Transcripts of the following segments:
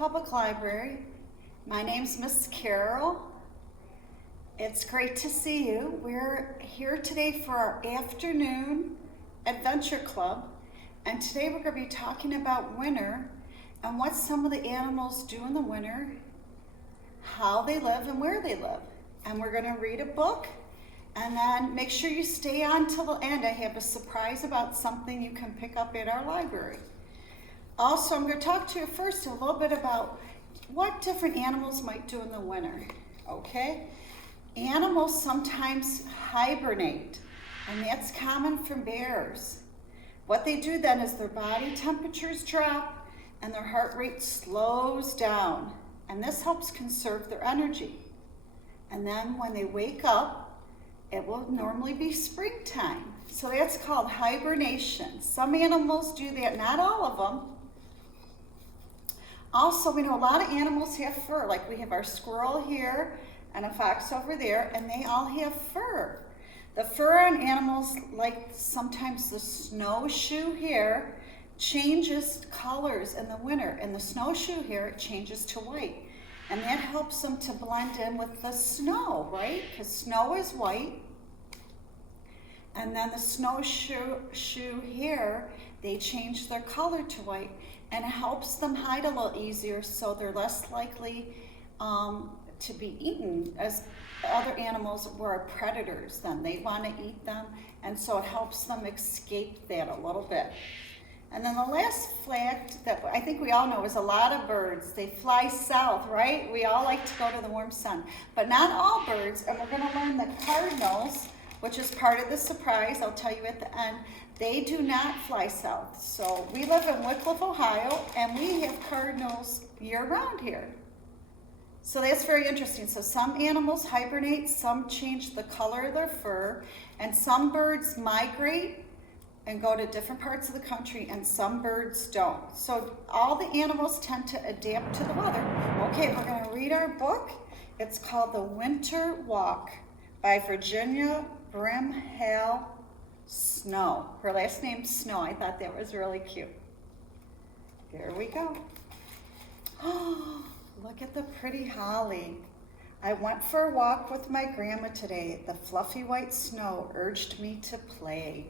Public Library. My name's Miss Carol. It's great to see you. We're here today for our afternoon adventure club, and today we're going to be talking about winter and what some of the animals do in the winter, how they live and where they live. And we're going to read a book, and then make sure you stay on till the end. I have a surprise about something you can pick up at our library. Also, I'm going to talk to you first a little bit about what different animals might do in the winter, okay? Animals sometimes hibernate, and that's common for bears. What they do then is their body temperatures drop and their heart rate slows down, and this helps conserve their energy. And then when they wake up, it will normally be springtime. So that's called hibernation. Some animals do that, not all of them. Also, we know a lot of animals have fur, like we have our squirrel here and a fox over there, and they all have fur. The fur on animals, like sometimes the snowshoe hair, changes colors in the winter, and the snowshoe hair, it changes to white. And that helps them to blend in with the snow, right? Because snow is white. And then the snowshoe hair, they change their color to white, and it helps them hide a little easier, so they're less likely to be eaten, as other animals were predators then. They want to eat them, and so it helps them escape that a little bit. And then the last fact that I think we all know is a lot of birds, they fly south, right? We all like to go to the warm sun, but not all birds, and we're going to learn the cardinals, which is part of the surprise, I'll tell you at the end. They do not fly south. So we live in Wickliffe, Ohio, and we have cardinals year-round here. So that's very interesting. So some animals hibernate, some change the color of their fur, and some birds migrate and go to different parts of the country, and some birds don't. So all the animals tend to adapt to the weather. Okay, we're going to read our book. It's called The Winter Walk by Virginia Brimhall Snow. Her last name's Snow. I thought that was really cute. Here we go. Oh, look at the pretty holly. I went for a walk with my grandma today. The fluffy white snow urged me to play.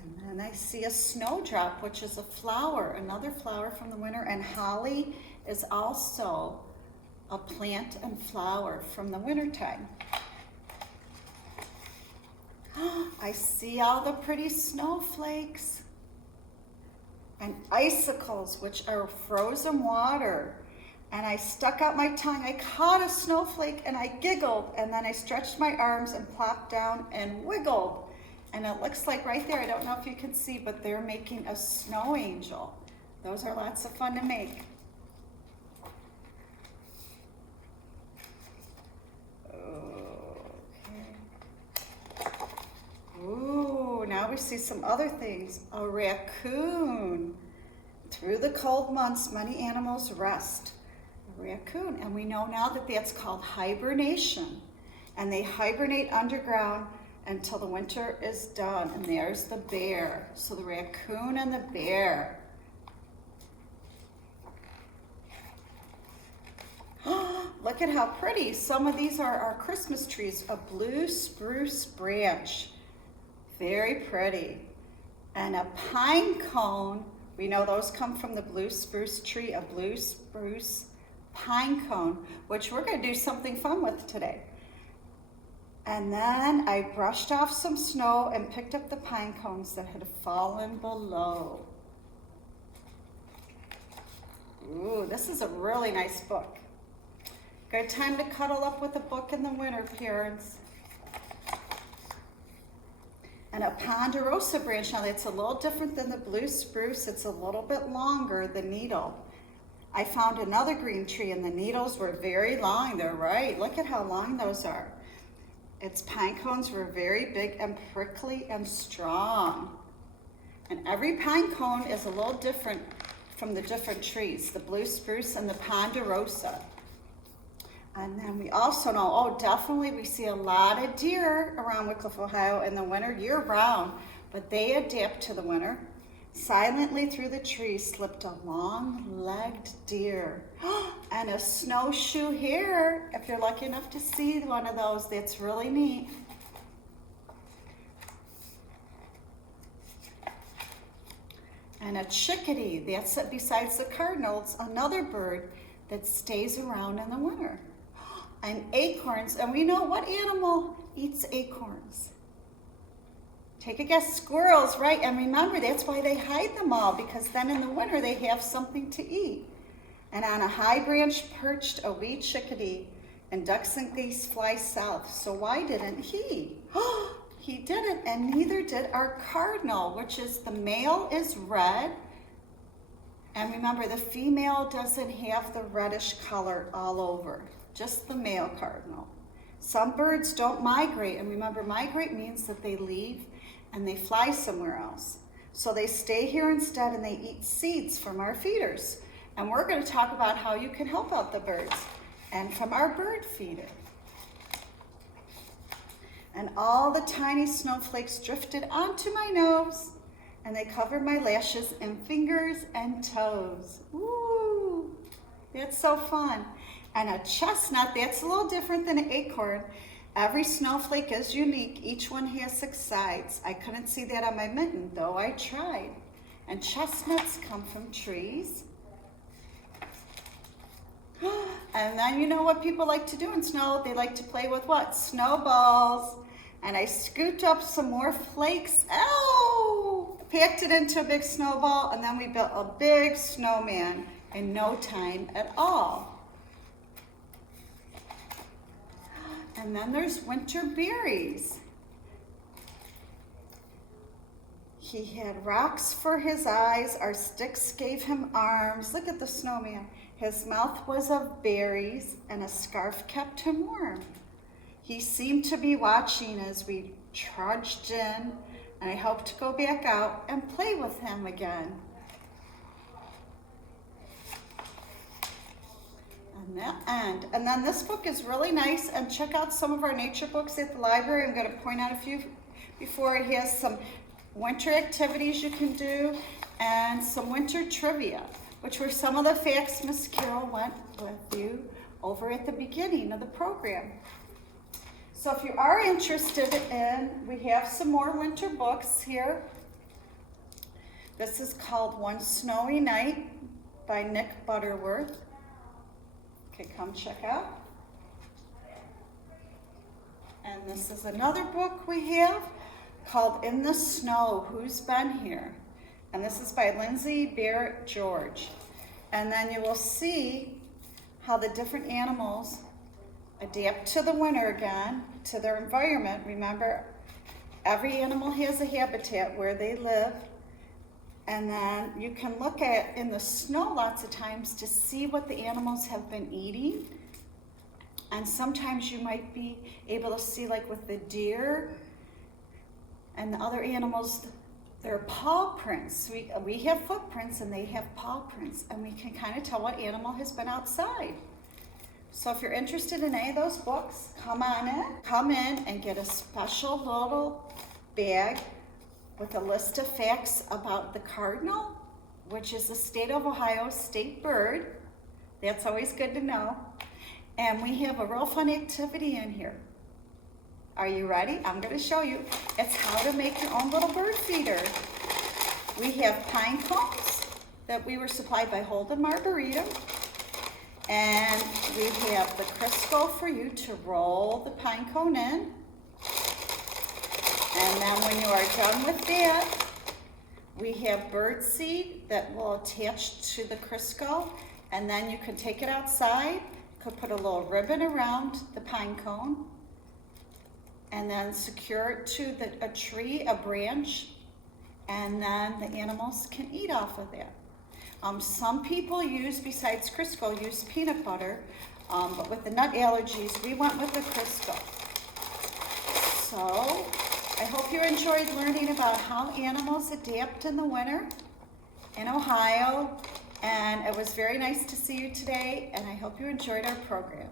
And then I see a snowdrop, which is a flower, another flower from the winter, and holly is also a plant and flower from the wintertime. I see all the pretty snowflakes and icicles, which are frozen water. And I stuck out my tongue, I caught a snowflake and I giggled, and then I stretched my arms and plopped down and wiggled. And it looks like right there, I don't know if you can see, but they're making a snow angel. Those are lots of fun to make. Ooh, now we see some other things. A raccoon. Through the cold months, many animals rest. A raccoon, and we know now that that's called hibernation. And they hibernate underground until the winter is done. And there's the bear. So the raccoon and the bear. Look at how pretty. Some of these are our Christmas trees. A blue spruce branch. Very pretty. And a pine cone. We know those come from the blue spruce tree, a blue spruce pine cone, which we're going to do something fun with today. And then I brushed off some snow and picked up the pine cones that had fallen below. Ooh, this is a really nice book. Good time to cuddle up with a book in the winter, parents. And a ponderosa branch, now that's a little different than the blue spruce. It's a little bit longer, the needle. I found another green tree and the needles were very long. They're right, look at how long those are. Its pine cones were very big and prickly and strong. And every pine cone is a little different from the different trees, the blue spruce and the ponderosa. And then we also know, oh, definitely we see a lot of deer around Wickliffe, Ohio in the winter, year round, but they adapt to the winter. Silently through the trees slipped a long-legged deer and a snowshoe hare. If you're lucky enough to see one of those, that's really neat. And a chickadee, that's besides the cardinals, another bird that stays around in the winter. And acorns, and we know what animal eats acorns? Take a guess, squirrels, right? And remember, that's why they hide them all, because then in the winter they have something to eat. And on a high branch perched a wee chickadee, and ducks and geese fly south. So why didn't he? He didn't, and neither did our cardinal, which is the male is red. And remember, the female doesn't have the reddish color all over, just the male cardinal. Some birds don't migrate, and remember, migrate means that they leave and they fly somewhere else. So they stay here instead and they eat seeds from our feeders. And we're going to talk about how you can help out the birds and from our bird feeder. And all the tiny snowflakes drifted onto my nose, and they covered my lashes and fingers and toes. Woo! That's so fun. And a chestnut, that's a little different than an acorn. Every snowflake is unique. Each one has 6 sides. I couldn't see that on my mitten, though I tried. And chestnuts come from trees. And then you know what people like to do in snow? They like to play with what? Snowballs. And I scooped up some more flakes. Oh! Packed it into a big snowball, and then we built a big snowman in no time at all. And then there's winter berries. He had rocks for his eyes. Our sticks gave him arms. Look at the snowman. His mouth was of berries, and a scarf kept him warm. He seemed to be watching as we trudged in, and I hoped to go back out and play with him again. And that end. And then this book is really nice, and check out some of our nature books at the library. I'm going to point out a few before. It has some winter activities you can do and some winter trivia, which were some of the facts Miss Carol went with you over at the beginning of the program. So if you are interested in, we have some more winter books here. This is called One Snowy Night by Nick Butterworth. Okay, come check out. And this is another book we have called In the Snow, Who's Been Here? And this is by Lindsay Barrett George. And then you will see how the different animals adapt to the winter again, to their environment. Remember, every animal has a habitat where they live. And then you can look at in the snow lots of times to see what the animals have been eating. And sometimes you might be able to see, like with the deer and the other animals, their paw prints. We have footprints and they have paw prints, and we can kind of tell what animal has been outside. So if you're interested in any of those books, come in and get a special little bag with a list of facts about the cardinal, which is the state of Ohio state bird. That's always good to know. And we have a real fun activity in here. Are you ready? I'm going to show you. It's how to make your own little bird feeder. We have pine cones that we were supplied by Holden Margarita. And we have the Crisco for you to roll the pine cone in. And then when you are done with that, we have bird seed that will attach to the Crisco. And then you can take it outside. You could put a little ribbon around the pine cone. And then secure it to a tree, a branch. And then the animals can eat off of that. Some people use, besides Crisco, use peanut butter, but with the nut allergies, we went with the Crisco. So, I hope you enjoyed learning about how animals adapt in the winter in Ohio, and it was very nice to see you today, and I hope you enjoyed our program.